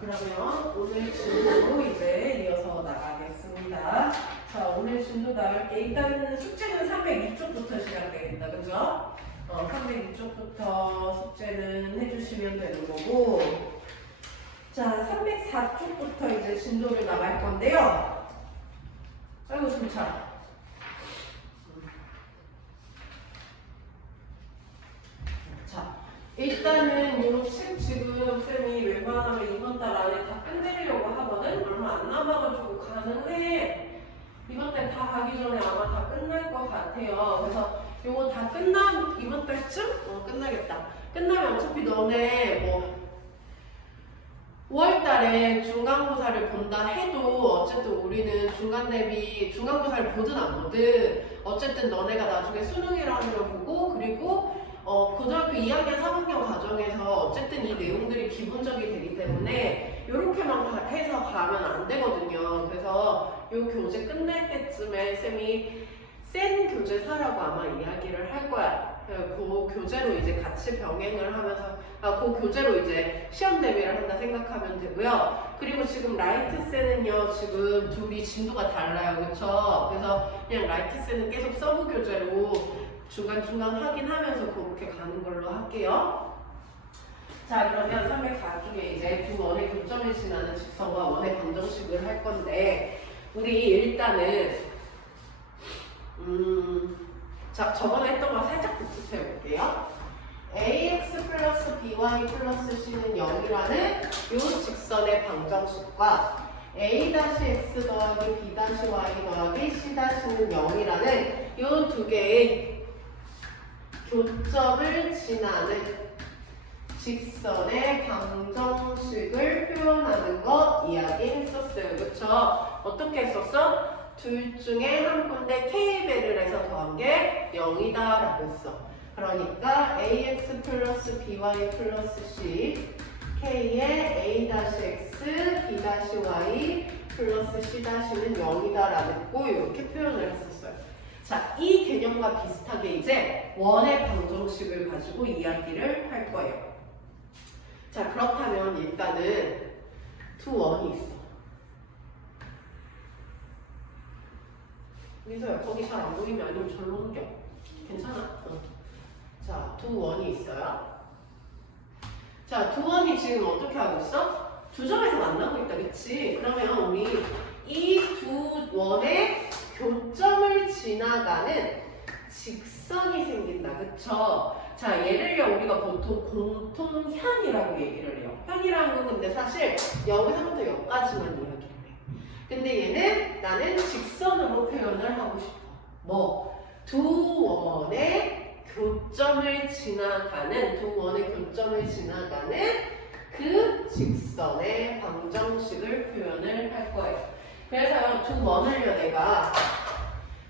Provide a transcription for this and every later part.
그러면 오늘 진도로 이제 이어서 나가겠습니다. 자, 오늘 진도 나갈 때 일단은 숙제는 302쪽부터 시작되겠다. 그죠? 302쪽부터 숙제는 해주시면 되는 거고, 자, 304쪽부터 이제 진도를 나갈 건데요. 아이고, 숨차. 자, 일단은 이 책 지금 쌤이 웬만하면 이번 달 안에 다 끝내려고 하거든? 얼마 안 남아가지고 가능해. 이번 달 다 가기 전에 아마 다 끝날 것 같아요. 그래서 요거 다 이번 달쯤? 끝나겠다. 끝나면 어차피 너네 뭐 5월 달에 중간고사를 본다 해도 어쨌든 우리는 중간고사를 보든 안 보든 어쨌든 너네가 나중에 수능이라는 걸 보고 그리고 고등학교 2학년, 3학년 과정에서 어쨌든 이 내용들이 기본적이 되기 때문에 이렇게만 해서 가면 안 되거든요. 그래서 이 교재 끝날 때쯤에 쌤이 센 교재사라고 아마 이야기를 할 거야. 그 교재로 이제 같이 병행을 하면서 그 교재로 이제 시험 대비를 한다 생각하면 되고요. 그리고 지금 라이트세는요, 지금 둘이 진도가 달라요. 그쵸? 그래서 그냥 라이트세는 계속 서브 교재로 중간중간 확인하면서 그렇게 가는 걸로 할게요. 자, 그러면 304쪽에 이제 두 원의 교점을 지나는 직선과 원의 방정식을 할 건데, 우리 일단은 자, 저번에 했던 거 살짝 복습해 볼게요. ax 플러스 by 플러스 c는 0이라는 이 직선의 방정식과 a-x 더하기 b-y 더하기 c-는 0이라는 이 두 개의 교점을 지나는 직선의 방정식을 표현하는 거 이야기했었어요. 그쵸? 어떻게 했었어? 둘 중에 한 군데 k배를 해서 더한 게 0이다 라고 했어. 그러니까 ax 플러스 by 플러스 c k의 a-x b-y 플러스 c-는 0이다 라고 이렇게 표현을 했었어요. 자, 이 개념과 비슷하게 이제 원의 방정식을 가지고 이야기를 할 거예요. 자, 그렇다면 일단은 두 원이 있어. 민서야, 거기 잘 안 보이면 아니면 절로 옮겨. 괜찮아? 자, 두 원이 있어요. 자, 두 원이 지금 어떻게 하고 있어? 두 점에서 만나고 있다, 그치? 그러면 우리 이 두 원의 교점을 지나가는 직선이 생긴다, 그쵸? 자, 얘를요, 우리가 보통 공통현이라고 얘기를 해요. 현이라는 건 근데 사실 여기서부터 여기까지만 이야기를 해. 근데 얘는 나는 직선으로 표현을 하고 싶어. 뭐? 두 원의 교점을 지나가는 그 직선의 방정식을 표현을 할 거예요. 그래서 두 원을요, 내가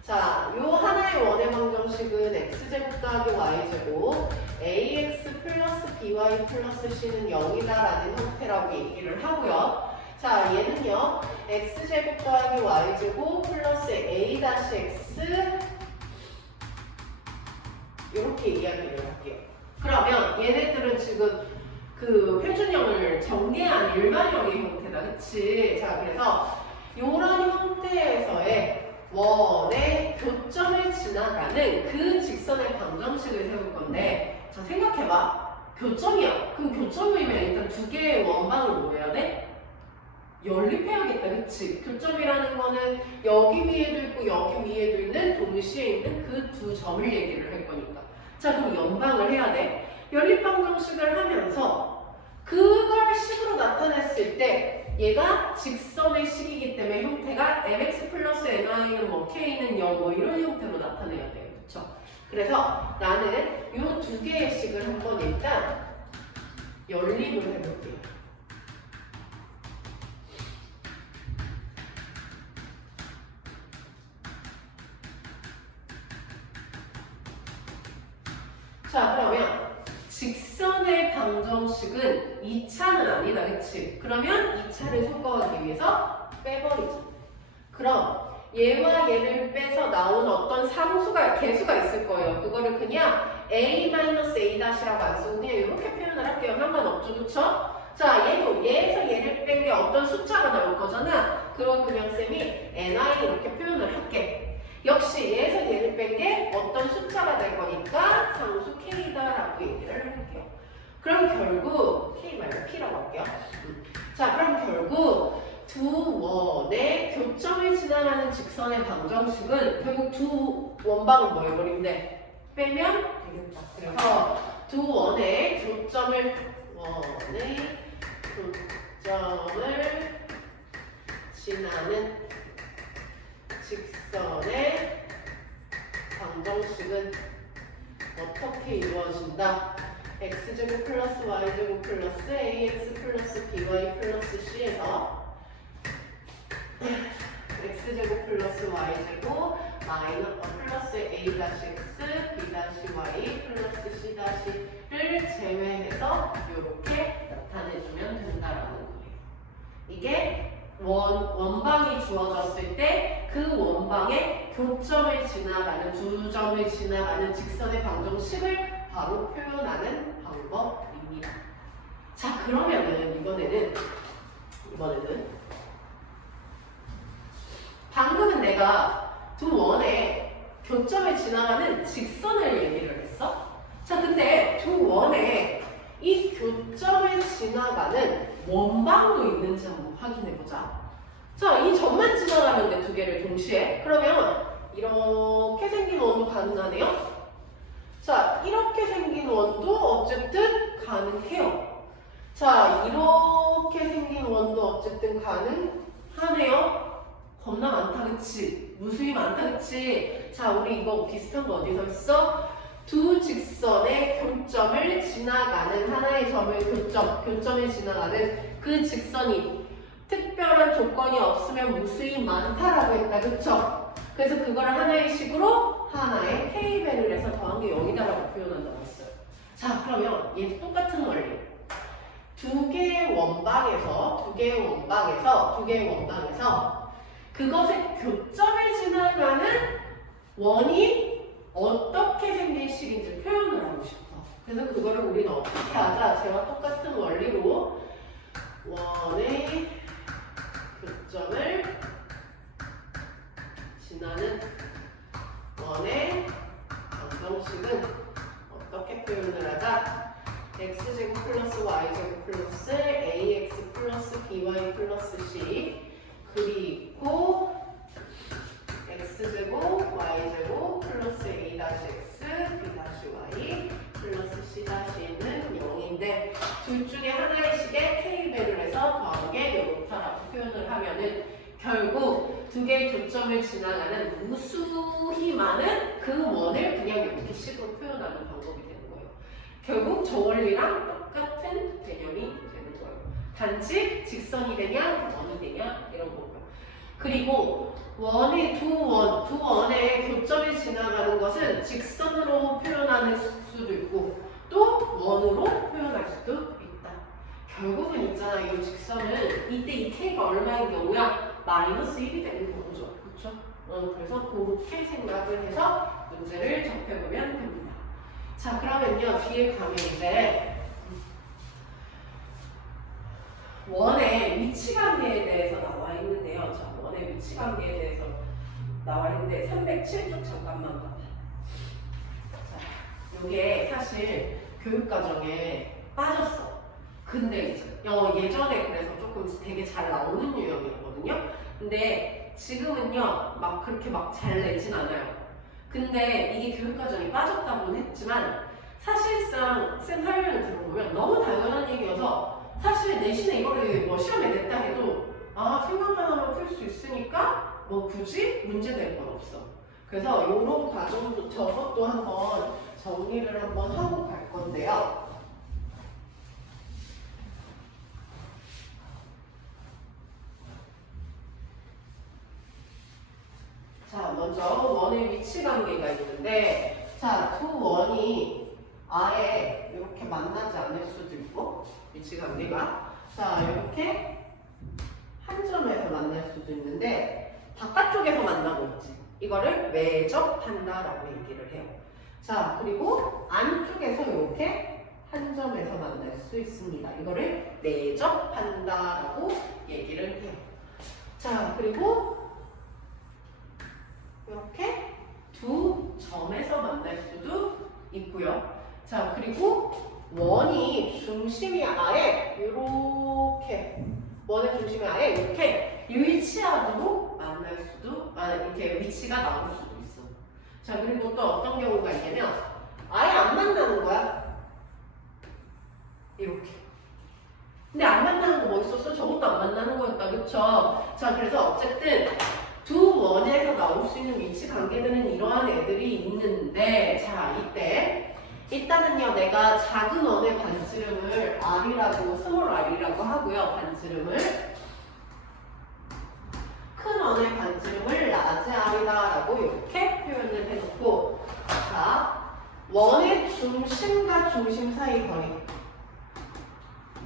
자, 요 하나의 원의 방정식은 x제곱 더하기 y제곱 ax 플러스 by 플러스 c는 0이다 라는 형태라고 얘기를 하고요. 자, 얘는요, x제곱 더하기 y제곱 플러스 a-x 이렇게 이야기를 할게요. 그러면 얘네들은 지금 그 표준형을 정리한 일반형의 형태다, 그치? 자, 그래서 이런 형태에서의 원의 교점을 지나가는 그 직선의 방정식을 세울 건데, 자, 생각해봐. 교점이야. 그럼 교점이면 일단 두 개의 원방을 뭐 해야 돼? 연립해야겠다, 그치? 교점이라는 거는 여기 위에도 있고 여기 위에도 있는 동시에 있는 그 두 점을 얘기를 할 거니까. 자, 그럼 연방을 해야 돼. 연립방정식을 하면서 그걸 식으로 나타냈을 때 얘가 직선의 식이기 때문에 형태가 mx 플러스 ni는 뭐 k는 0 뭐 이런 형태로 나타내야 돼요, 그쵸? 그래서 나는 이 두 개의 식을 한번 일단 연립을 해볼게요. 자, 그러면 직선의 방정식은 2차는 아니다, 그치? 그러면 2차를 속거하기 위해서 빼버리자. 그럼 얘와 얘를 빼서 나온 어떤 개수가 있을 거예요. 그거를 그냥 a-a'-라고 안 쓰고 그냥 이렇게 표현을 할게요. 상관없죠, 그쵸? 자, 얘도 얘에서 얘를 거잖아. 그럼 그냥 쌤이 ni 이렇게 표현을 할게. 역시 얘에서 얘를 뺀 게 어떤 숫자가 될 거니까 상수 k다라고 얘기를 할게요. 그럼 결국 k 말고 p라고 할게요. 자, 그럼 결국 두 원의 교점을 지나가는 직선의 방정식은 결국 두 원방은 뭐 해버리면 돼? 빼면 되겠다. 그래서 두 원의 교점을 지나는 직선의 방정식은 어떻게 이루어진다? x제곱 플러스 y제곱 플러스 ax 플러스 by 플러스 c에서 x제곱 플러스 y제곱 플러스 a 다시 x b 다시 y 플러스 c 다시를 제외해서 이렇게 나타내주면 된다라는 거예요. 이게 원방이 주어졌을 때 그 원방의 교점을 지나가는 두 점을 지나가는 직선의 방정식을 바로 표현하는 방법입니다. 자, 그러면은 이번에는 방금은 내가 두 원의 교점을 지나가는 직선을 얘기를 했어. 자, 근데 두 원의 이 교점을 지나가는 원방도 있는지 한번 확인해 보자. 자, 이 점만 지나가면 돼, 두 개를 동시에. 그러면 이렇게 생긴 원도 가능하네요. 자, 이렇게 생긴 원도 어쨌든 가능해요. 자, 이렇게 생긴 원도 어쨌든 가능하네요. 겁나 많다, 그치? 무수히 많다, 그치? 자, 우리 이거 비슷한 거 어디서 했어? 두 직선의 교점을 지나가는 하나의 점을 교점을 지나가는 그 직선이 특별한 조건이 없으면 무수히 많다라고 했다, 그쵸? 그래서 그걸 하나의 식으로 하나의 K배를 해서 더한 게 0이다라고 표현한다고 했어요. 자, 그러면 얘 똑같은 원리. 두 개의 원방에서 그것의 교점을 지나가는 원이 어떻게 생긴 식인지 표현을 하고 싶어. 그래서 그거를 우리는 어떻게 하자? 쟤와 똑같은 원리로 원의 교점을 지나는 원의 방정식은 어떻게 표현을 하자? x제곱 플러스 y제곱 플러스 ax 플러스 by 플러스 c 그리고 x제곱 y제곱 플러스 a 다시 x b 다시 y 플러스 c 다시는 0인데 둘 중에 하나의 식에 k배를 해서 더한 게 이렇다라고 표현을 하면은 결국 두 개의 교점을 지나가는 무수히 많은 그 원을 그냥 이렇게 식으로 표현하는 방법이 되는 거예요. 결국 저 원리랑 똑같은 개념이 되는 거예요. 단지 직선이 되냐 원이 되냐 이런 거고요. 그리고 두 원의 교점이 지나가는 것은 직선으로 표현하는 수도 있고 또 원으로 표현할 수도 있다. 결국은 있잖아, 이 직선은 이때 이 k가 얼마인 경우야? 마이너스 1이 되는 거죠. 그렇죠? 그래서 그렇게 생각을 해서 문제를 접해보면 됩니다. 자, 그러면요, 뒤에 가면 이제 원의 위치관계에 대해서 나와 있는데요. 자, 원의 위치관계에 대해서 나와 있는데 307쪽 잠깐만 봐봐. 자, 이게 사실 교육과정에 빠졌어. 근데 예전에 그래서 조금 되게 잘 나오는 유형이었거든요. 근데 지금은요, 막 그렇게 막 잘 내진 않아요. 근데 이게 교육과정이 빠졌다고는 했지만 사실상 쌤 설명을 들어보면 너무 당연한 얘기여서 사실 내신에 이거를 뭐 시험에 냈다 해도 생각만 하면 풀 수 있으니까 뭐 굳이 문제될 건 없어. 그래서 이런 과정도 저것도 한번 정리를 한번 하고 갈 건데요. 자, 먼저 원의 위치 관계가 있는데, 자, 두 원이 아예 이렇게 만나지 않을 수도 있고, 위치 관계가. 자, 이렇게 한 점에서 만날 수도 있는데, 바깥쪽에서 만나고 있지. 이거를 외접한다라고 얘기를 해요. 자, 그리고 안쪽에서 이렇게 한 점에서 만날 수 있습니다. 이거를 내접한다라고 얘기를 해요. 자, 그리고 이렇게 두 점에서 만날 수도 있고요. 자, 그리고 원이 중심이 아예 이렇게 원의 중심이 아예 이렇게 일치하도록 만날 수도 이렇게 위치가 나올 수도 있어. 자, 그리고 또 어떤 경우가 있냐면 아예 안 만나는 거야. 이렇게. 근데 안 만나는 거 뭐 있었어? 저것도 안 만나는 거였다. 그쵸? 자, 그래서 어쨌든 두 원에서 나올 수 있는 위치 관계들은 이러한 애들이 있는데, 자, 일단은요, 내가 작은 원의 반지름을 R이라고, 스몰 R이라고 하고요, 반지름을. 큰 원의 반지름을 라지 R이다라고 이렇게 표현을 해놓고, 자, 원의 중심과 중심 사이 거리.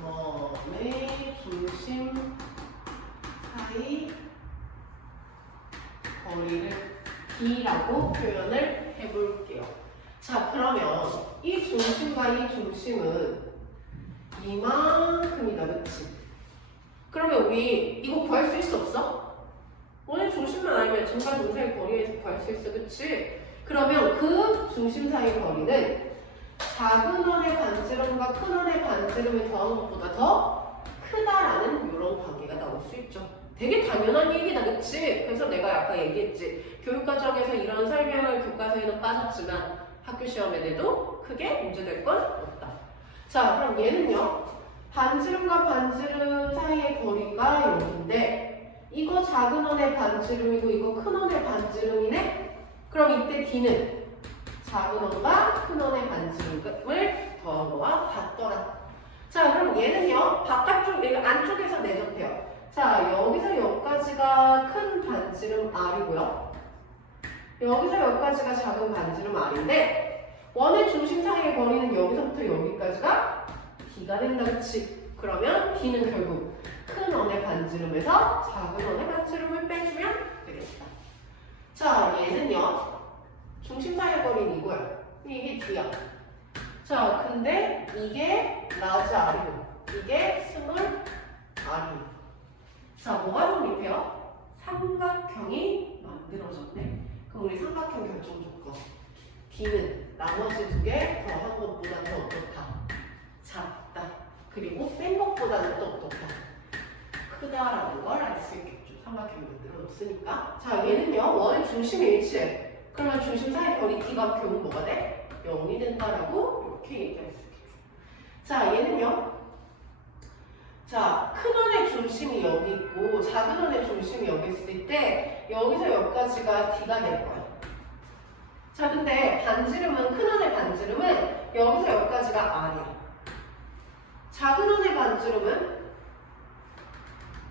원의 중심 사이 거리를 D라고 표현을 해볼게요. 자, 그러면 이 중심과 이 중심은 이만큼이다, 그치? 그러면 우리 이거 구할 수 있어, 없어? 원의 중심만 알면 점과 점 사이 거리에서 구할 수 있어, 그치? 그러면 그 중심 사이 거리는 작은 원의 반지름과 큰 원의 반지름을 더하는 것보다 더 크다라는 이런 관계가 나올 수 있죠. 되게 당연한 얘기다, 그치? 그래서 내가 아까 얘기했지. 교육과정에서 이런 설명을 교과서에는 빠졌지만 학교 시험에 내도 크게 문제될 건 없다. 자, 그럼 얘는요. 반지름과 반지름 사이의 거리가 여기인데 이거 작은 원의 반지름이고 이거 큰 원의 반지름이네? 그럼 이때 D는 작은 원과 큰 원의 반지름을 더한 거와 같더라. 자, 그럼 얘는요. 바깥쪽, 얘가 안쪽에서 내접해요. 자, 여기서 여기까지가 큰 반지름 R이고요. 여기서 여기까지가 작은 반지름 R인데 원의 중심 사이의 거리는 여기서부터 여기까지가 D가 된다, 그치? 그러면 D는 결국 큰 원의 반지름에서 작은 원의 반지름을 빼주면 되겠다. 자, 얘는요. 중심 사이의 거리는 이거야. 이게 D야. 자, 근데 이게 라지 R이고 이게 스몰 R이고. 자, 뭐가 성립해요? 삼각형이 만들어졌네. 그럼 우리 삼각형 결정 조건. D는 나머지 두 개 더한 것보다 더 어떻다? 작다. 그리고 뺀 것보다는 또 어떻다? 크다라는 걸 알 수 있겠죠. 삼각형이 만들어졌으니까. 자, 얘는요. 원의 중심이 일치해. 그러면 중심 사이 거리 D가 결국 뭐가 돼? 0이 된다라고 이렇게 얘기할 수 있겠죠. 자, 얘는요. 자, 큰 원의 중심이 여기 있고 작은 원의 중심이 여기 있을 때 여기서 여기까지가 D가 될 거야. 자, 근데 반지름은 큰 원의 반지름은 여기서 여기까지가 R이야. 작은 원의 반지름은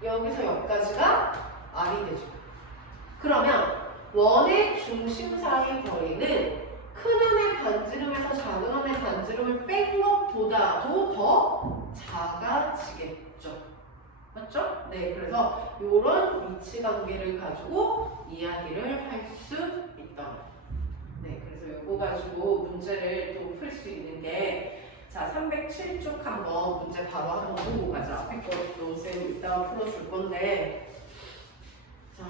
여기서 여기까지가 R이 되죠. 그러면 원의 중심 사이 거리는 큰 원의 반지름에서 작은 원의 반지름을 뺀 것보다도 더 작아지겠죠. 맞죠? 네, 그래서 이런 위치 관계를 가지고 이야기를 할 수 있다. 네, 그래서 이거 가지고 문제를 또 풀 수 있는 게 자, 307쪽 한번 문제 바로 한번 보고 가자. 앞에 것도 쌤 이따가 풀어줄 건데 자,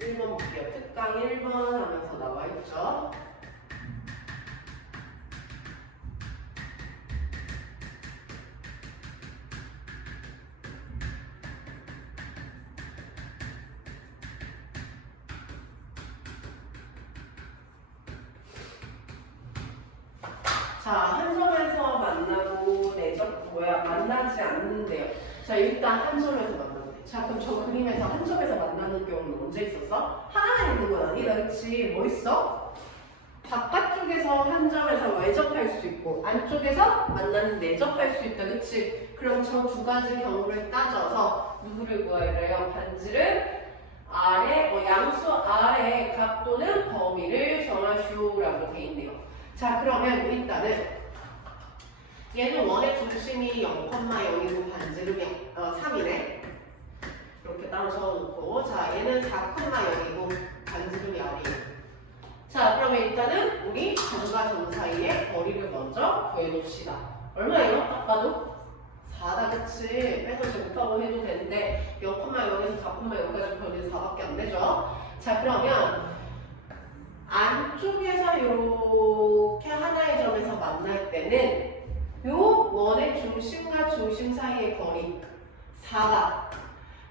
1번 볼게요. 특강 1번 하면서 나와 있죠. 자, 한 점에서 만나고 만나지 않는데요. 자, 일단 한 점에서 만나는데. 자, 그럼 저 그림에서 한 점에서 만나는 경우는 언제 있었어? 하나만 있는 건 아니다, 그치? 뭐 있어? 바깥쪽에서 한 점에서 외접할 수 있고 안쪽에서 만나는 내접할 수 있다, 그치? 그럼 저 두 가지 경우를 따져서 누구를 구해야 돼요? 반지름 아래, 양수 아래의 값 또는 범위를 정하시오라고 돼 있네요. 자, 그러면 일단은 얘는 원의 중심이 0,0이고 반지름이 3이네. 이렇게 따로 적어놓고 자, 얘는 4,0이고 반지름이 R이에요. 자, 그러면 일단은 우리 점과 점 사이의 거리를 먼저 구해놓읍시다. 얼마예요? 딱 봐도 4다 그치? 빼서 제곱하고 해도 되는데 0,0에서 4,0까지 거리는 4밖에 안 되죠? 자 그러면 안쪽에서 이렇게 하나의 점에서 만날 때는 요 원의 중심과 중심 사이의 거리 4가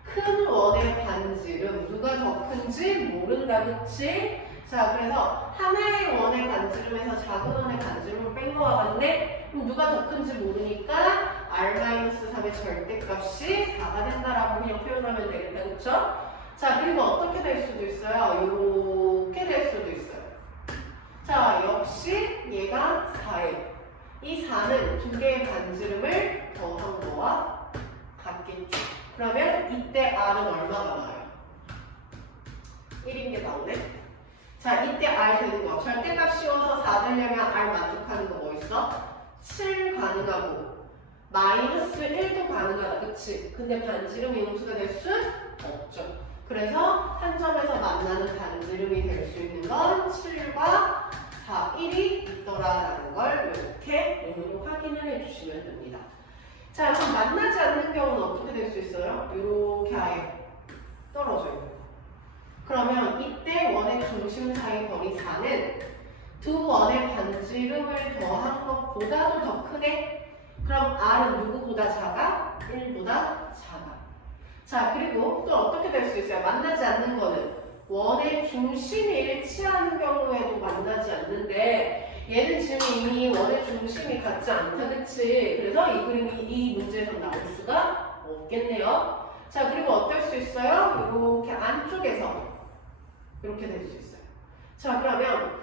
큰 원의 반지름 누가 더 큰지 모른다 그치? 자 그래서 하나의 원의 반지름에서 작은 원의 반지름을 뺀 거와 같네? 그럼 누가 더 큰지 모르니까 R-3의 절대값이 4가 된다라고 그냥 표현하면 되겠다 그쵸? 자 그리고 어떻게 될 수도 있어요? 이렇게 될 수도 있어요. 자 역시 얘가 4예요. 이 4는 두 개의 반지름을 더한 거와 같겠죠. 그러면 이때 R은 얼마가 나와요? 1인 게 나오네. 자 이때 R 되는 거. 절대값 씌워서 4 되려면 R 만족하는 거 뭐 있어? 7 가능하고 마이너스 1도 가능하다. 그치? 근데 반지름이 음수가 될 수 없죠. 그래서 한 점에서 만나는 반지름이 될 수 있는 건 7과 4, 1이 있더라라는 걸 이렇게 오늘 확인을 해주시면 됩니다. 자, 그럼 만나지 않는 경우는 어떻게 될 수 있어요? 이렇게 아예 떨어져요. 그러면 이때 원의 중심 사이 거리 4는 두 원의 반지름을 더한 것보다도 더 크네? 그럼 R은 누구보다 작아? 1보다 작아. 자, 그리고 또 어떻게 될 수 있어요? 만나지 않는 거는 원의 중심이 일치하는 경우에도 만나지 않는데 얘는 지금 이미 원의 중심이 같지 않다, 그치? 그래서 이 그림이 이 문제에서 나올 수가 없겠네요. 자, 그리고 어떨 수 있어요? 이렇게 안쪽에서 이렇게 될 수 있어요. 자, 그러면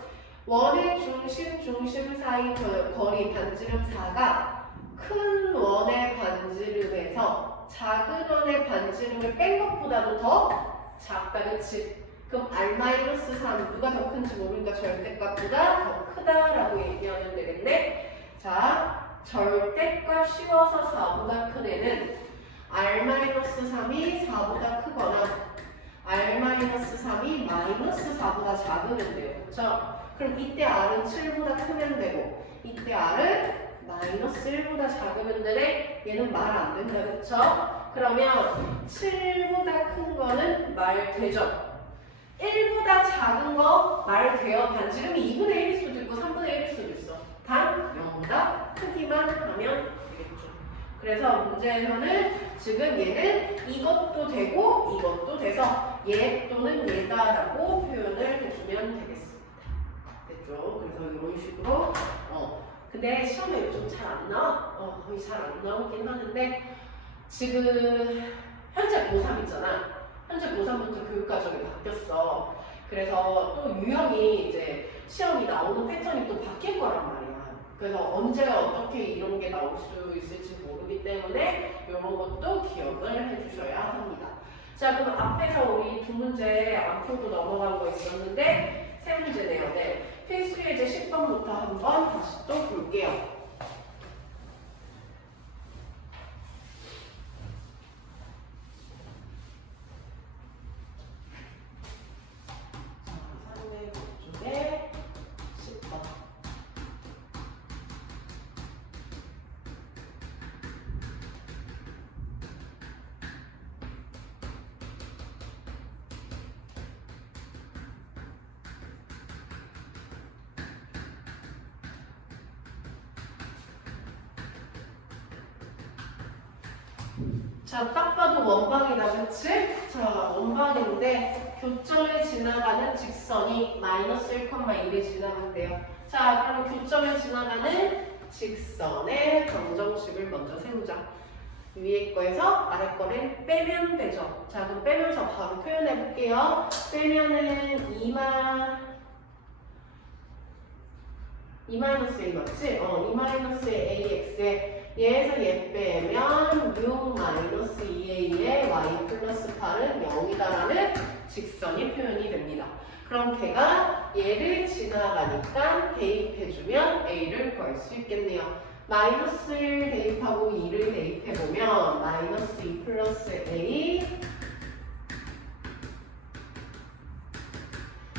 원의 중심 사이 거리 반지름 4가 큰 원의 반지름에서 작은 원의 반지름을 뺀 것보다도 더 작다, 그치? 그럼 R-3 누가 더 큰지 모르니까 절대값보다 더 크다라고 얘기하면 되겠네. 자, 절대값 씌워서 4보다 큰 애는 R-3이 4보다 크거나 R-3이 마이너스 4보다 작으면 돼요. 그쵸? 그럼 이때 R은 7보다 크면 되고 이때 R은 마이너스 1보다 작으면 되네. 얘는 말 안 된다. 그쵸? 그러면 7보다 큰 거는 말 되죠? 1보다 작은 거 말 돼요. 반지름이 2분의 1일 수도 있고 3분의 1일 수도 있어. 단 0보다 크기만 하면 되겠죠. 그래서 문제에서는 지금 얘는 이것도 되고 이것도 돼서 얘 또는 얘다라고 표현을 해주면 되겠습니다. 됐죠? 그래서 이런 식으로 근데 시험에 요즘 잘 안 나와. 거의 잘 안 나오긴 하는데 지금 현재 고3 있잖아. 현재 고3부터 교육과정이 바뀌었어. 그래서 또 유형이 이제 시험이 나오는 패턴이 또 바뀔 거란 말이야. 그래서 언제 어떻게 이런 게 나올 수 있을지 모르기 때문에 이런 것도 기억을 해주셔야 합니다. 자, 그럼 앞에서 우리 두 문제 안 풀고 넘어간 거 있었는데 세 문제네요. 네. 필수 예제 10번부터 한번 다시 또 볼게요. 자, 딱 봐도 원방이다, 그치? 자, 원방인데 교점을 지나가는 직선이 마이너스 1,1을 지나간대요. 자, 그럼 교점을 지나가는 직선의 방정식을 먼저 세우자. 위에 거에서 아래 거를 빼면 되죠. 자, 그럼 빼면서 바로 표현해 볼게요. 빼면은 2-A 맞지? 2-AX에 얘에서 얘 빼면 6-2A의 y 플러스 8은 0이다라는 직선이 표현이 됩니다. 그럼 걔가 얘를 지나가니까 대입해주면 A를 구할 수 있겠네요. 마이너스 1 대입하고 2를 대입해보면 마이너스 2 플러스 A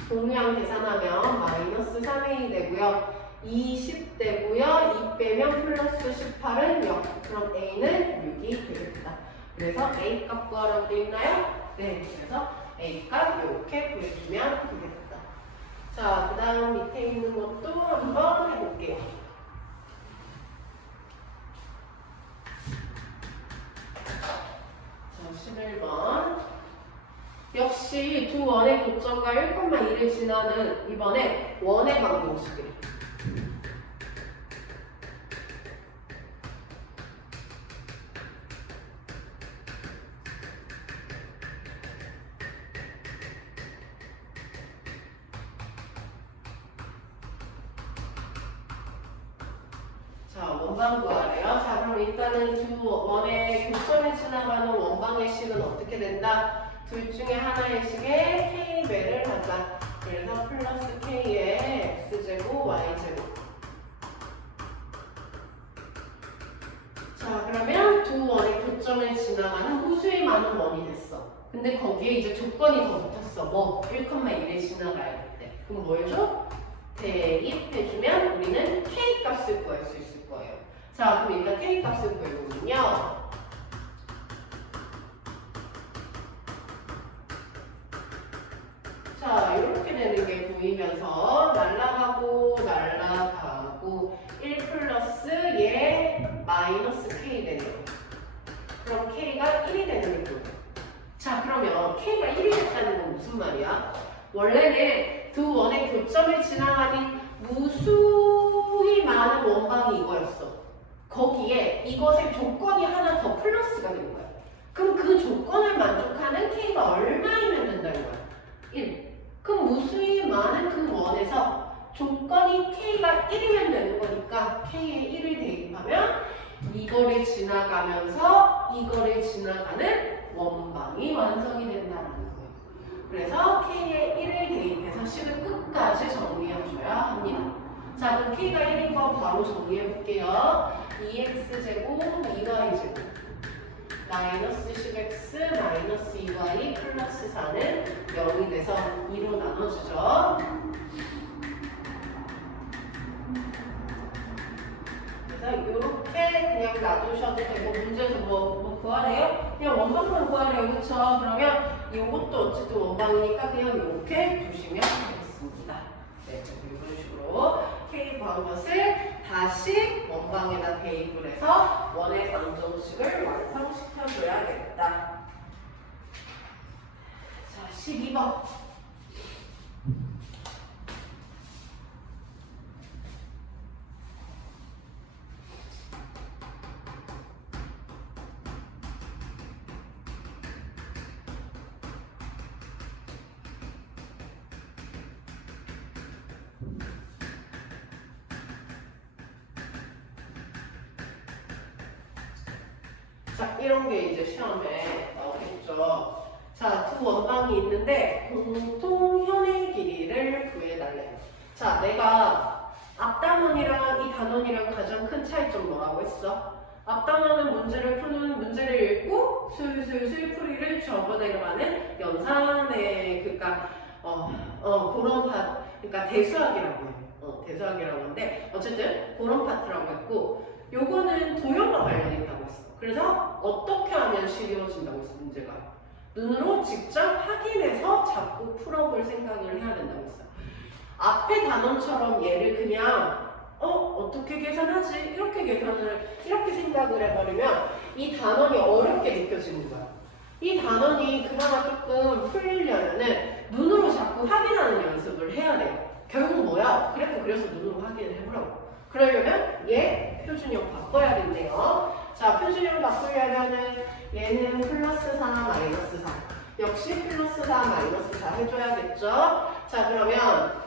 동량 계산하면 마이너스 3A 되고요. 20대고요. 2 빼면 플러스 18은 0. 그럼 A는 6이 되겠다. 그래서 A 값 구하라고 되어 있나요? 네. 그래서 A 값 이렇게 구해주면 되겠다. 자, 그 다음 밑에 있는 것도 한번 해볼게요. 자, 11번. 역시 두 원의 고점과 1,1을 지나는 이번에 원의 방정식을. 자, 원방 구하래요. 자, 그럼 일단은 두 원의 교점에 지나가는 원방의 식은 어떻게 된다? 둘 중에 하나의 식에 k배를 한다. 그래서 플러스 k의 x제곱 y제곱. 자, 그러면 두 원의 교점을 지나가는 호수의 많은 원이 됐어. 근데 거기에 이제 조건이 더 붙었어. 뭐 1,1에 지나가야 돼. 그럼 뭘 줘? 대입해주면 우리는 k 값을 구할 수 있을 거예요. 자, 그럼 일단 k 값을 구해보면요. 자, 이렇게 되는 게 보이면서 날라가고 날라가고 1 플러스 얘 마이너스 k 되네요. 그럼 k가 1이 되는 게 보여요. 자, 그러면 k가 1이 됐다는 건 무슨 말이야? 원래는 두 원의 교점을 지나가는 무수히 많은 원방이 이거였어. 거기에 이것의 조건이 하나 더 플러스가 된 거야. 그럼 그 조건을 만족하는 k가 얼마이면 된다는 거야? 1. 그럼 무수히 많은 그 원에서 조건이 k가 1이면 되는 거니까 k에 1을 대입하면 이거를 지나가면서 이거를 지나가는 원방이 완성이 된다는 거예요. 그래서 k에 1을 대입해서 식을 끝까지 정리해줘야 합니다. 자, 그럼 k가 1인 거 바로 정리해볼게요. 2x제곱 2y제곱 마이너스 10x 마이너스 2y 플러스 4는 0이 돼서 2로 나눠주죠. 그래서 이렇게 그냥 놔두셔도 되고 문제에서 뭐 구하래요? 그냥 원방만 구하래요. 그쵸? 그러면 이것도 어쨌든 원방이니까 그냥 이렇게 두시면 되겠습니다. 네, 이런 식으로 k 구한 것을 다시 원방에다 대입을 해서 원의 방정식을 완성시켜줘야겠다. 자, 12번. 자, 이런 게 이제 시험에 나오겠죠. 자, 두 원방이 있는데 공통 현의 길이를 구해달래요. 자, 내가 앞단원이랑 이 단원이랑 가장 큰 차이점 뭐라고 했어? 앞단원은 문제를 푸는 문제를 읽고 슬슬슬 풀이를 적어내려가는 연산의 그러니까 그런 그러니까 대수학이라고 해요. 대수학이라고 하는데 어쨌든 그런 파트라고 했고 요거는 도형과 관련이 있다고 했어. 그래서 어떻게 하면 쉬워진다고 했어, 문제가. 눈으로 직접 확인해서 자꾸 풀어볼 생각을 해야 된다고 했어. 앞에 단원처럼 얘를 그냥 어떻게 계산하지? 이렇게 생각을 해버리면 이 단원이 어렵게 느껴지는 거야. 이 단원이 그나마 조금 풀리려면은 눈으로 자꾸 확인하는 연습을 해야 돼요. 결국 뭐야? 그래서 눈으로 확인을 해보라고. 그러려면 얘 표준형 바꿔야겠네요. 자, 표준형 바꾸려면은 얘는 플러스 4 마이너스 4 역시 플러스 4 마이너스 4 해줘야겠죠. 자, 그러면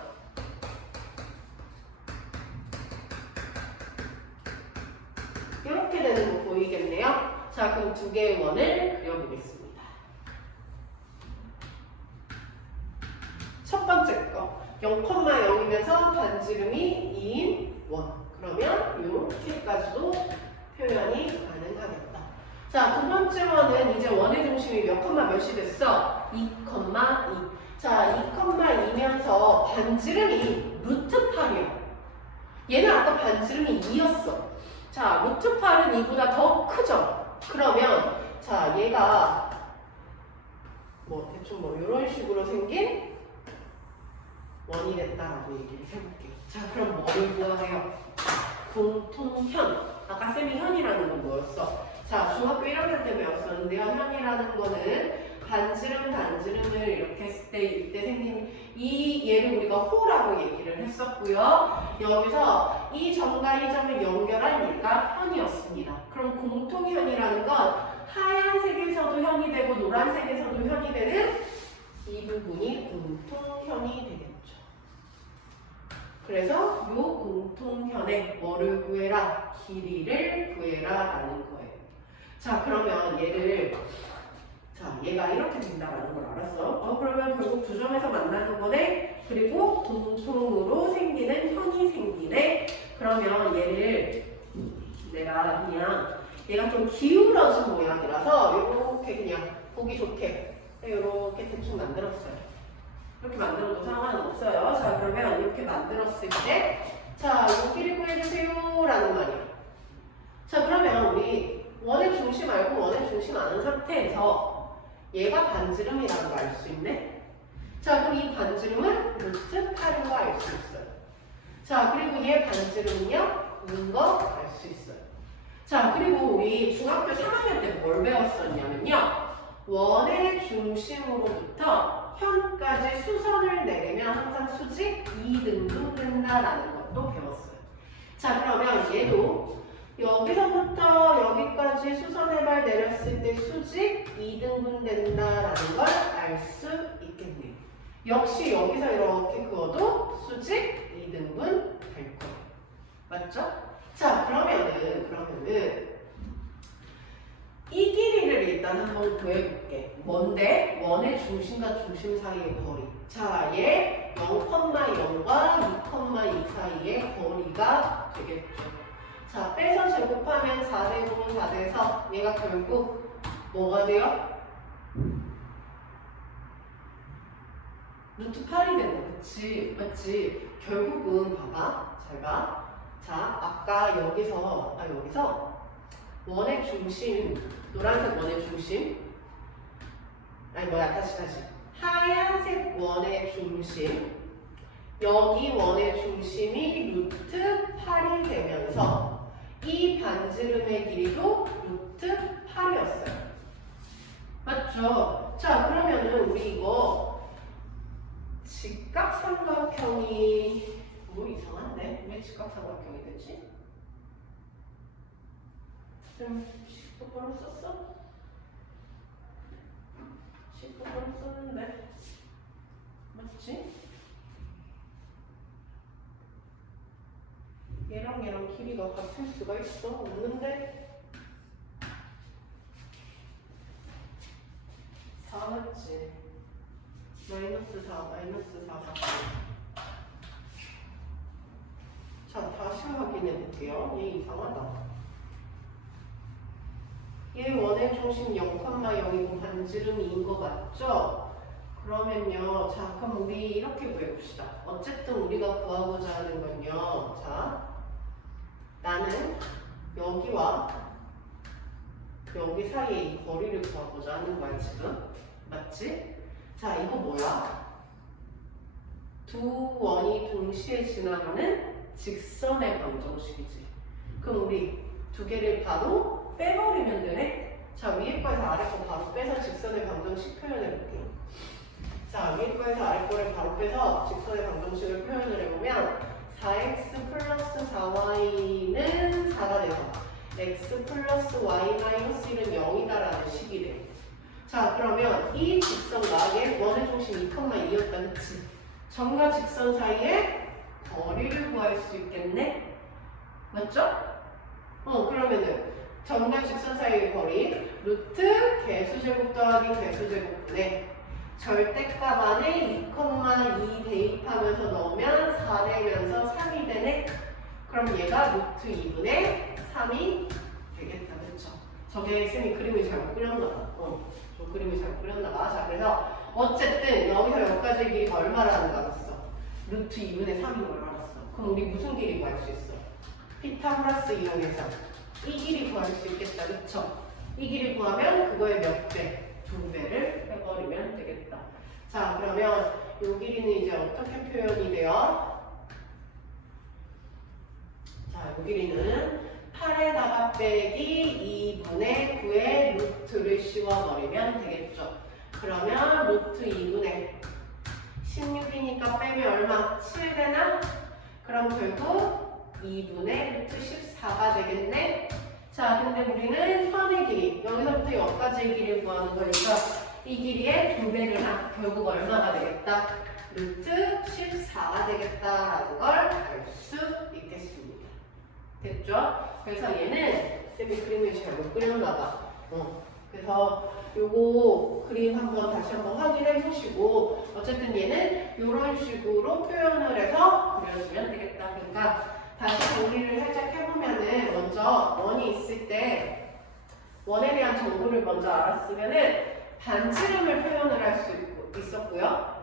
이렇게 되는 거 보이겠네요. 자, 그럼 두 개의 원을 그려보겠습니다. 첫 번째 거 0,0이면서 반지름이 2인 원. 그러면 이렇게까지도 표현이 가능하겠다. 자, 두 번째 원은 이제 원의 중심이 몇이 됐어? 2,2. 자, 2,2면서 반지름이 루트 8이야. 얘는 아까 반지름이 2였어. 자, 루트 8은 2보다 더 크죠? 그러면 자, 얘가 뭐 대충 뭐 이런 식으로 생긴 원이 됐다라고 얘기를 해볼게요. 자, 그럼 뭐를 구하세요? 공통현. 아까 쌤이 현이라는 건 뭐였어? 자, 중학교 1학년 때 배웠었는데요. 현이라는 거는 반지름, 단지름을 이렇게 했을 때 이때 생긴 이 얘를 우리가 호라고 얘기를 했었고요. 여기서 이 점과 이 점을 연결한 얘가 현이었습니다. 그럼 공통현이라는 건 하얀색에서도 현이 되고 노란색에서도 현이 되는 이 부분이 공통현이 되겠죠. 그래서 이 공통현의 뭐를 구해라? 길이를 구해라 라는 거예요. 자, 그러면 얘를 자, 얘가 이렇게 된다라는 걸 알았어. 그러면 결국 두 점에서 만나는 거네. 그리고 공통으로 생기는 현이 생기네. 그러면 얘를 내가 그냥 얘가 좀 기울어진 모양이라서 이렇게 그냥 보기 좋게 이렇게 대충 만들었어요. 이렇게 만들어도 상관은 없어요. 자, 그러면 이렇게 만들었을 때 자, 요 길이 구해주세요 라는 말이야. 자, 그러면 우리 원의 중심 알고 원의 중심 아는 상태에서 얘가 반지름이라는 걸 알 수 있네. 자, 그럼 이 반지름은 루트 8인 거 알 수 있어요. 자, 그리고 얘 반지름은요, 2인 거 알 수 있어요. 자, 그리고 우리 중학교 3학년 때 뭘 배웠었냐면요. 원의 중심으로부터 현까지 수선을 내리면 항상 수직 2등분 된다라는 것도 배웠어요. 자, 그러면 얘도 여기서부터 여기까지 수선의 발 내렸을 때 수직 2등분 된다라는 걸 알 수 있겠네요. 역시 여기서 이렇게 그어도 수직 2등분 될 거예요. 맞죠? 자, 그러면은 이 길이를 일단 한번 구해볼게. 뭔데? 원의 중심과 중심 사이의 거리. 자, 얘 0,0과 2,2 사이의 거리가 되겠죠. 자, 빼서 제곱하면 4대9는 4대4. 얘가 결국 뭐가 돼요? 루트 8이 된다. 그치? 맞지? 결국은 봐봐. 잘 봐. 자, 아까 여기서 원의 중심, 노란색 원의 중심 다시 하얀색 원의 중심, 여기 원의 중심이 루트 8이 되면서 이 반지름의 길이도 루트 8이었어요. 맞죠? 자, 그러면은 우리 이거 직각삼각형이 뭐 이상한데? 왜 직각삼각형이 되지? 좀 똑바로 썼어? 똑바로 썼는데 맞지? 얘랑 길이가 같을 수가 있어? 없는데? 4 맞지? 마이너스 4 자, 다시 확인해 볼게요. 얘 이상하다. 얘 원의 중심 0,0이고 반지름이 2인 거 맞죠? 그러면요, 자, 그럼 우리 이렇게 구해봅시다. 어쨌든 우리가 구하고자 하는 건요, 자, 나는 여기와 여기 사이에 이 거리를 구하고자 하는 거야, 지금. 맞지? 자, 이거 뭐야? 두 원이 동시에 지나가는 직선의 방정식이지. 그럼 우리 두 개를 바로 빼버리면 되네? 자, 위에 거에서 아래 거 바로 빼서 직선의 방정식 표현해볼게요. 자, 위에 거에서 아래 거를 바로 빼서 직선의 방정식을 표현을 해보면 4x 플러스 4y는 4가 돼서 x 플러스 y 마이너스 1은 0이다라는 식이 돼요. 자, 그러면 이 직선과 얘 원의 중심 2,2였다, 그치? 점과 직선 사이에 거리를 구할 수 있겠네? 맞죠? 그러면은 점과 직선 사이의 거리 루트 개수제곱 더하기 개수제곱분의 절대값 안에 2,2 대입하면서 넣으면 4 되면서 3이 되네? 그럼 얘가 루트 2분의 3이 되겠다, 그쵸? 저게 쌤이 그림을 잘못 그렸나봐. 저 그림을 잘못 그렸나봐. 자, 그래서 어쨌든 여기서 여기까지의 길이가 얼마라는 거 알았어? 루트 2분의 3인 걸 알았어. 그럼 우리 무슨 길이 구할 수 있어? 피타고라스 이용해서 이 길이 구할 수 있겠다. 그쵸? 이 길이 구하면 그거의 몇 배? 2배를 해버리면 되겠다. 자, 그러면 이 길이는 이제 어떻게 표현이 돼요? 자, 이 길이는 8에다가 빼기 2분의 9의 루트를 씌워버리면 되겠죠. 그러면 루트 2분의 16이니까 빼면 얼마? 7 되나? 그럼 결국 2분의 루트 14가 되겠네? 자, 근데 우리는 현의 길이, 여기서부터 여기까지의 길이를 구하는 거니까 이 길이의 2배를 결국 얼마가 되겠다? 루트 14가 되겠다라는 걸 알 수 있겠습니다. 됐죠? 그래서 얘는 쌤이 그림을 잘못 그렸나 봐. 그래서 요거 그림 다시 한번 확인해 보시고 어쨌든 얘는 이런 식으로 표현을 해서 그려주면 되겠다. 그러니까 다시 정리를 살짝 해보면은 먼저 원이 있을 때 원에 대한 정보를 먼저 알았으면은 반지름을 표현을 할 수 있었고요.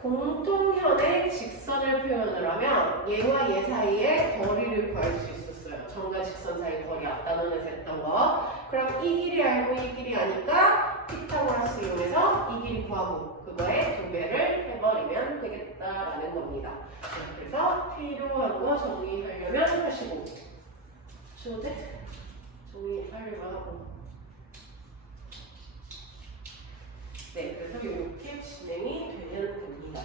공통현의 직선을 표현을 하면 얘와 얘 사이의 거리를 구할 수 있었어요. 점과 직선 사이 거리 아까 논에서 했던 거. 그럼 이 길이 알고 이 길이 아니까 피타고라스 이용해서 이 길이 구하고 그거의 2배를 해버리면 되겠다라는 겁니다. 그래서 필요한 거 정리하려면 하시고 쇼대 정리하려고 하고 네, 그래서 이렇게 진행이 되면 됩니다.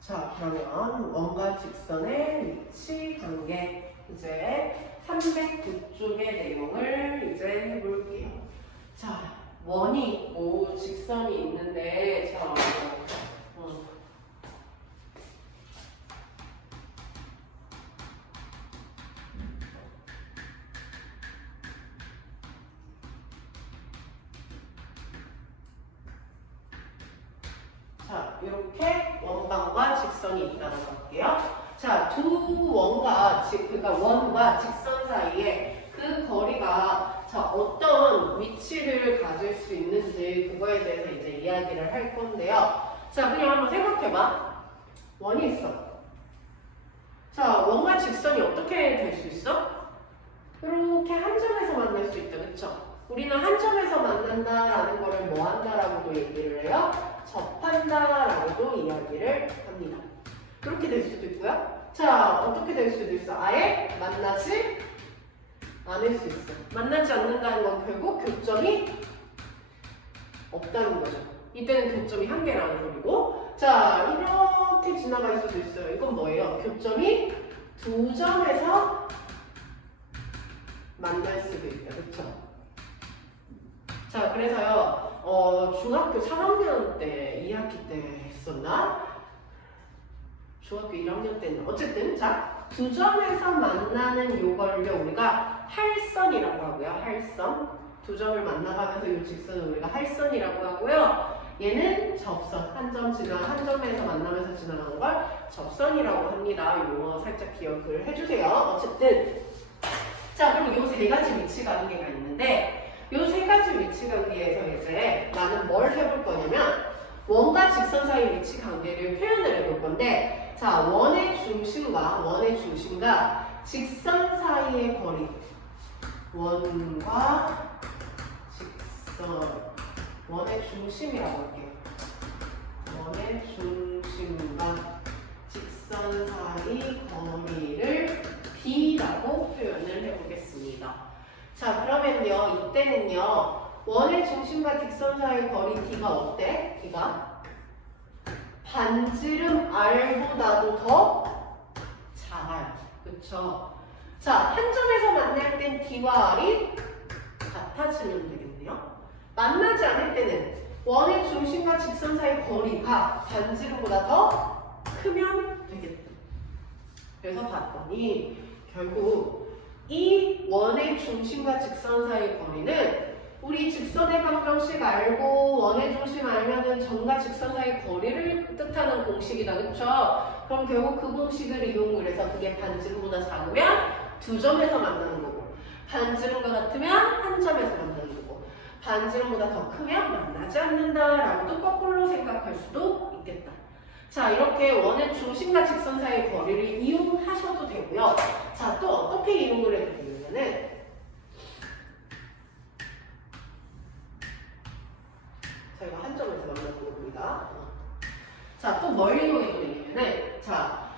자, 그러면 원과 직선의 위치 관계 이제 309쪽의 내용을 이제 해볼게요. 자, 원이 있고 직선이 있는데 자, 자, 이렇게 원방과 직선이 있다고 할게요. 자, 두 원과 그러니까 원과 직선 사이에 그 거리가 자, 어떤 위치를 가질 수 있는지 그거에 대해서 이제 이야기를 할 건데요. 자, 그냥 한번 생각해봐. 원이 있어. 자, 원과 직선이 어떻게 될 수 있어? 이렇게 한 점에서 만날 수 있다, 그쵸? 우리는 한 점에서 만난다라는 거를 뭐 한다라고도 얘기를 해요? 접한다라고도 이야기를 합니다. 그렇게 될 수도 있고요. 자, 어떻게 될 수도 있어? 아예 만나지 않을 수 있어. 만나지 않는다는 건 결국 교점이 없다는 거죠. 이때는 교점이 한 개라는 소리고. 자, 이렇게 지나갈 수도 있어요. 이건 뭐예요? 교점이 두 점에서 만날 수도 있다. 그쵸? 자, 그래서요, 중학교 3학년 때, 2학기 때 했었나? 중학교 1학년 때는. 어쨌든, 자, 두 점에서 만나는 요걸요, 우리가 할선이라고 하고요, 할선. 두 점을 만나가면서 이 직선을 우리가 할선이라고 하고요. 얘는 접선. 한 점에서 만나면서 지나가는 걸 접선이라고 합니다. 요거 살짝 기억을 해주세요. 어쨌든. 자, 그럼 요 세 가지 위치 관계가 있는데, 요 세 가지 위치 관계에서 이제 나는 뭘 해볼 거냐면 원과 직선 사이 위치 관계를 표현을 해볼 건데 자, 원의 중심과 직선 사이의 거리 원과 직선 원의 중심이라고 할게요. 원의 중심과 직선 사이 거리를 D라고 표현을 해보겠습니다. 자, 그러면요, 이때는요, 원의 중심과 직선 사이의 거리 D가 어때? D가 반지름 R보다도 더 작아요. 그쵸? 자, 한 점에서 만날 땐 D와 R이 같아지면 되겠네요. 만나지 않을 때는 원의 중심과 직선 사이 거리가 반지름보다 더 크면 되겠다. 그래서 봤더니 결국 이 원의 중심과 직선 사이 거리는 우리 직선의 방정식 알고 원의 중심 알면은 점과 직선 사이 거리를 뜻하는 공식이다. 그쵸? 그럼 결국 그 공식을 이용을 해서 그게 반지름보다 작으면 두 점에서 만나는 거고 반지름과 같으면 한 점에서 만나는 거고 반지름보다 더 크면 만나지 않는다라고 또 거꾸로 생각할 수도 있겠다. 자, 이렇게 원의 중심과 직선 사이 거리를 이용하셔도 되고요. 자, 또 어떻게 이용을 해도 되냐면은 저희가 한 점에서 만나는 겁니다. 자, 또 뭘 이용해도 되냐면은 자,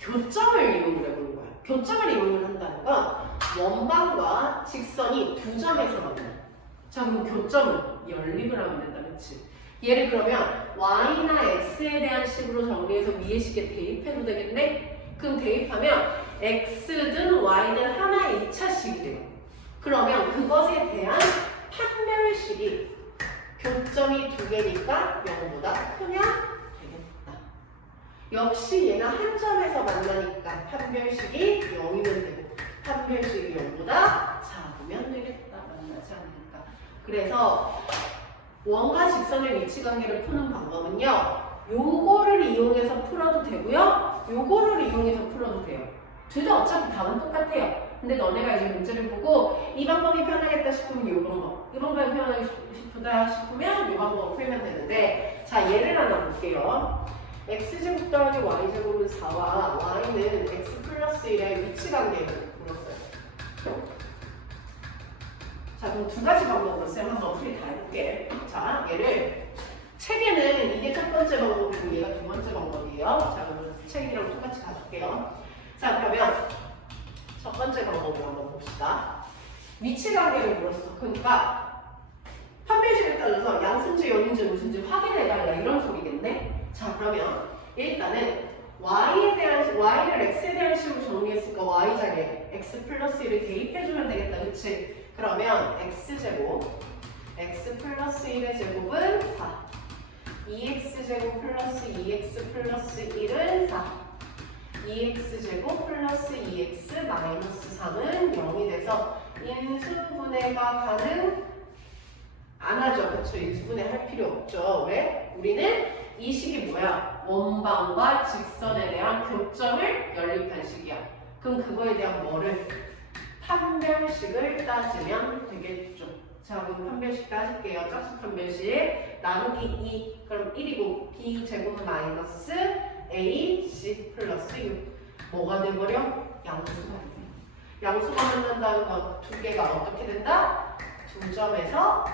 교점을 이용을 해보는 거예요. 교점을 이용을 한다는 건 원방과 직선이 두 점에서 만나요. 자, 그럼 교점은 연립을 하면 된다. 그치? 얘를 그러면 y나 x에 대한 식으로 정리해서 위의 식에 대입해도 되겠네? 그럼 대입하면 x든 y든 하나의 2차식이 돼요. 그러면 그것에 대한 판별식이 교점이 두 개니까 0보다 크면 되겠다. 역시 얘가 한 점에서 만나니까 판별식이 0이면 되고 판별식이 0보다 작으면 되겠다. 만나지 않으니까. 그래서 원과 직선의 위치 관계를 푸는 방법은요. 요거를 이용해서 풀어도 되고요. 요거를 이용해서 풀어도 돼요. 둘 다 어차피 답은 똑같아요. 근데 너네가 이제 문제를 보고 이 방법이 편하겠다 싶으면 이 방법, 이 방법이 편하겠다 싶으면 이 방법을 풀면 되는데 자, 예를 하나 볼게요. x제곱 더하기 y제곱은 4와 y는 x 플러스 1의 위치 관계를 물었어요. 자, 그럼 두 가지 방법으로 쌤 한번 풀이 다 해볼게. 자, 얘를 책에는 이게 첫 번째 방법이고 얘가 두 번째 방법이에요. 자, 그러면 책이랑 똑같이 가줄게요. 자, 그러면 첫 번째 방법을 한번 봅시다. 위치 관계를 물었어. 그러니까 판별식에 따라서 양수인지 영인지 무슨지 확인해달라 이런 소리겠네. 자, 그러면 일단은 y를 x에 대한 식으로 정리했으니까 y 자리에 x 플러스 1을 대입해주면 되겠다. 그치? 그러면 x제곱 x 플러스 1의 제곱은 4 2x제곱 플러스 2x 플러스 1은 4 2x제곱 플러스 2x 마이너스 3은 0이 돼서 인수분해가 가능 안 하죠. 그쵸? 인수분해 할 필요 없죠. 왜? 우리는 이 식이 뭐야? 원방과 직선에 대한 교점을 연립한 식이야. 그럼 그거에 대한 뭐를? 판별식을 따지면 되겠죠. 자, 그럼 판별식 따질게요. 짝수 판별식 나누기 2 그럼 1이고 b제곱 마이너스 ac 플러스 6 뭐가 돼버려? 양수가 돼요. 양수가 만난다는 건 두 개가 어떻게 된다? 두 점에서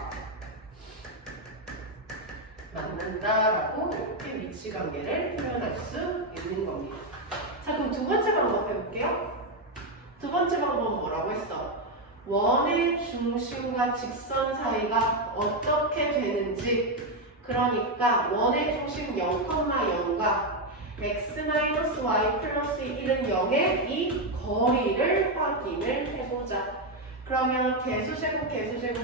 만난다라고 이렇게 위치 관계를 표현할 수 있는 겁니다. 자, 그럼 두 번째 방법 해볼게요. 두 번째 방법은 뭐라고 했어? 원의 중심과 직선 사이가 어떻게 되는지, 그러니까 원의 중심 0,0과 x-y 플러스 1은 0의 이 거리를 확인을 해보자. 그러면 개수제곱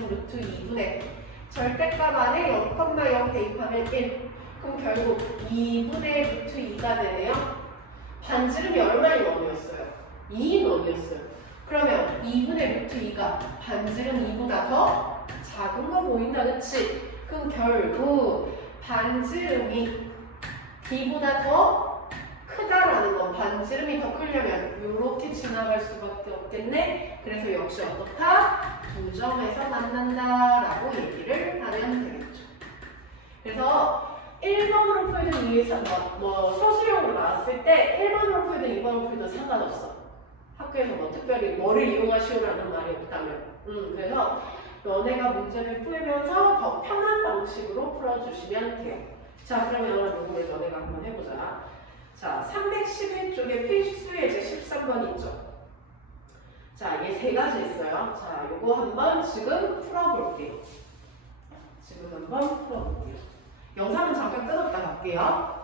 루트 2분의 절대값 안에 0,0 대입하면 1. 그럼 결국 2분의 루트 2가 되네요. 반지름이 얼마의 원이었어요? 2인 원이었어요. 그러면 2분의 루트 2가 반지름 2보다 더 작은 거 보인다, 그치? 그럼 결국 반지름이 b보다 더 크다라는 건 반지름이 더 크려면 이렇게 지나갈 수밖에 없겠네? 그래서 역시 어떻다? 두 점에서 만난다라고 얘기를 하면 되겠죠. 그래서 1번으로 풀든 2에서 서술형으로 나왔을 때 1번으로 풀든 2번으로 풀든 상관없어. 학교에서 뭐 특별히 뭐를 이용하시오라는 말이 없다면. 그래서 너네가 문제를 풀면서 더 편한 방식으로 풀어주시면 돼요. 자, 그러면 이거를 너네가 한번 해보자. 자, 311쪽에 필수예제 13번 있죠? 자, 얘 세 가지 있어요. 자, 요거 한번 지금 풀어볼게요. 지금 한번 풀어볼게요. 영상은 잠깐 끊었다 갈게요.